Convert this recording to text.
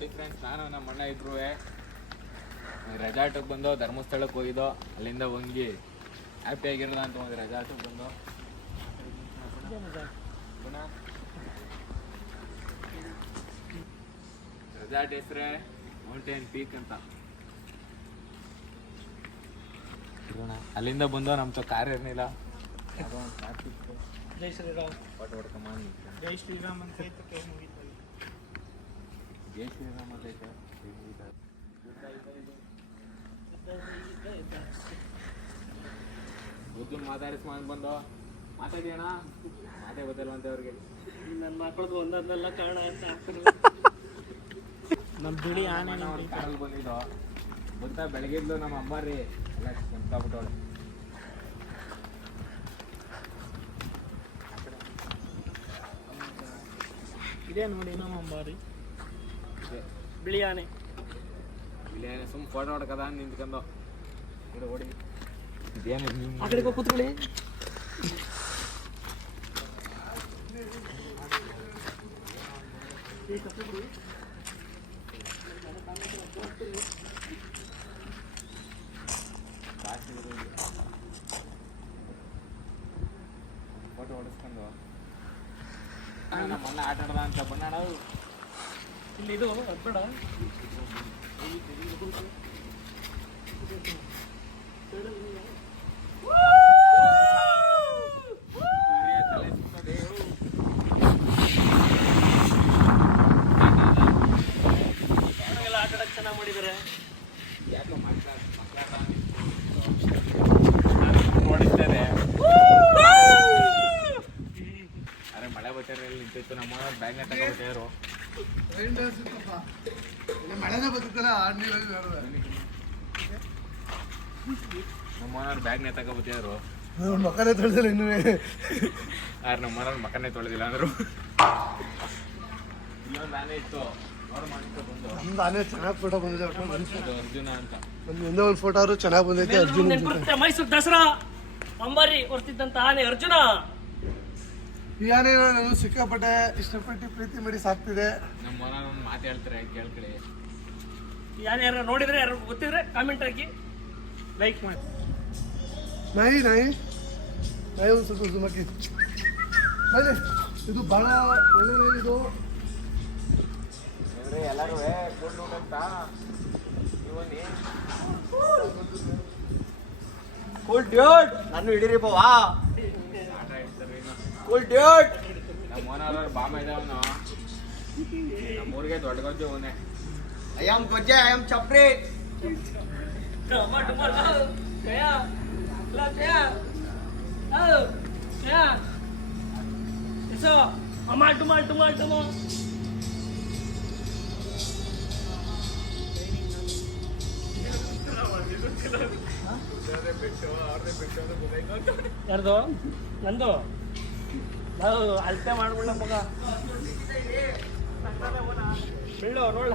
ನೋಡಿ ಫ್ರೆಂಡ್ಸ್, ನಾನು ನಮ್ಮ ಅಣ್ಣ ಇಬ್ರು ರೆಸಾರ್ಟಿಗೆ ಬಂದು ಧರ್ಮಸ್ಥಳಕ್ಕೆ ಹೋಗಿದ್ದೋ. ಅಲ್ಲಿಂದ ಹೋಗಿ ಹ್ಯಾಪಿ ಆಗಿರೋದ ಅಂತ ಒಂದು ರೆಸಾರ್ಟಿಗೆ ಬಂದು ರೆಸಾರ್ಟ್ ಹೆಸ್ರೆ ಮೌಂಟೇನ್ ಪೀಕ್ ಅಂತ. ಅಲ್ಲಿಂದ ಬಂದು ನಮ್ಮ ಕಾರ್ ಇರಲಿಲ್ಲ. ಜೈ ಶ್ರೀರಾಮ್. ಫೋಟೋ ಹೊಡ್ಕೊಂಬಂದು ಜೈ ಶ್ರೀರಾಮ್ ಅಂತ ಜೈ ಶ್ರೀರಾಮ್ ಅಂತ ಐತೆ. ಬುದ್ಧನ್ ಮಾತಾಡಿಸ್ಕೊಂಡು ಬಂದು ಮಾತಾಡಿಯೋಣ, ಮಾತೇ ಗೊತ್ತಿಲ್ಲ ಅಂತ ಅವ್ರಿಗೆ. ನನ್ನ ಮಕ್ಕಳದು ಒಂದೊಂದೆಲ್ಲ ಕಾರಣ ಅಂತ ನಮ್ಮ ಬಿಡಿ ಆನೆ ಕಾರಲ್ಲಿ ಬಂದಿದ್ದು ಗೊತ್ತಾ. ಬೆಳಗ್ಗೆದ್ದು ನಮ್ಮ ಅಮ್ಮ ರೀ ಎಲ್ಲ ಕುಂತ್ಕೊಂಡ್ಬಿಟ್ಟವಳು. ಇದೇ ನೋಡಿ ನಮ್ಮ ಅಂಬಾರಿ ಬಿಳಿ ಆನೆ. ಇಲ್ಲಿ ಸುಮ್ಮ ಫೋಟೋ ಹೊಡ್ಕದ ನಿಂತ್ಕೊಂಡು ಓಡಿ ಇದೇನು ಆ ಕಡೆ ಕೂತ್ಕೊಳ್ಳಿ. ಫೋಟೋ ಹೊಡಿಸ್ಕೊಂಡು ನಮ್ಮ ಅಣ್ಣ ಆಟ ಆಡದ ಅಂತ ಬಣ್ಣ ಇಲ್ಲಿ ಇದು ಬೇಡ. ಆಟ ಆಡಕ್ಕೆ ಚೆನ್ನಾಗಿ ಮಾಡಿದ್ದಾರೆ. ಯಾಕೆ ಓಡಿಸ್ತಾರೆ. ಅರೆ ಮಳೆ ಬಟ್ಟೆ ನಿಂತಿತ್ತು. ನಮ್ಮ ಬ್ಯಾಗ್ನ ತಗೊಂಡ್ಬಿಟ್ಟಿದ್ರು. ಮಳೆನೇ ಬರ್ತಲ್ಲ ನಮ್ಮ ಓನರ್ ಬ್ಯಾಗ್ನೇ ತಗೊಬತ್ತಿದ್ರು. ಮಕ್ಕಳೇ ತೊಳೆದಿಲ್ಲ ಇನ್ನೂ. ಯಾರು ನಮ್ಮ ಓನರ್ ಮಕ್ಕನೇ ತೊಳೆದಿಲ್ಲ ಅಂದರು. ಇಲ್ಲೊಂದು ಆನೆ ಇತ್ತು, ನೋಡಿ ಮಾಡ್ಕೊ ಬಂದು. ನಮ್ದು ಆನೆ ಚೆನ್ನಾಗಿ ಫೋಟೋ ಬಂದಿದೆ. ಅರ್ಜುನ ಅಂತ ಒಂದೇ ಒಂದು ಫೋಟೋ ಆದ್ರೂ ಚೆನ್ನಾಗಿ ಬಂದೈತೆ. ಅರ್ಜುನ ಮೈಸೂರು ದಸರಾ ಅಂಬಾರಿ ಹೊರ್ತಿದ್ದಂತ ಆನೆ ಅರ್ಜುನ. ಈ ಆನೆ ನಾನು ಸಿಕ್ಕಾಪಟ್ಟೆ ಇಷ್ಟಪಟ್ಟು ಪ್ರೀತಿ ಮಾಡಿ ಸಾಕ್ತಿದೆ. ನಮ್ಮ ಓನರ್ ಒಂದು ಮಾತು ಹೇಳ್ತಾರೆ, ಕೇಳ್ಕೊಳ್ಳಿ. ಈ ಆನೆ ಯಾರು ನೋಡಿದ್ರೆ, ಯಾರು ಗೊತ್ತಿದ್ರೆ ಕಾಮೆಂಟ್ ಹಾಕಿ, ಲೈಕ್ ಮಾಡಿ. ನಾಯಿ ನಾಯಿ ನಾಯಿ ಒಂದು ಸ್ವಲ್ಪ ಜುಮಕಿ ಬನ್ನಿ. ಇದು ಭಾಳ ಒಳ್ಳೆ ನಾಯಿ ಇದು. ಎಲ್ಲರೂ ಗುಡ್ ಅಂತ ಇವನಿ ಕೂಲ್ ಡ್ಯೂಡ್ ನಾನು ಹಿಡೀರಿ ಬಾವಾ. ಆಟ ಆಡ್ತಾರೆ. ಕೂಲ್ ಡ್ಯೂಡ್ ನಮ್ಮ ಓನರ್ ಬಾಮ ಇದಾವನು. ನಮ್ಮೂರಿಗೆ ದೊಡ್ಡ ಗಜ್ಜೆ ಅವನೇ. ಐ ಆಮ್ ಗೊಜ್ಜೆ, ಐ ಆಮ್ ಚಪ್ರಿ. ಅಮಾಲ್ ಟುಮಾಲ್ ಟುಮಾಲ್ ಟುಮಾ. ಯಾರ್ದು? ನಂದು. ನಾವು ಅಳತೆ ಮಾಡ್ಬಿಡ ಮಗ. ಬೀಳು ನೋಡ.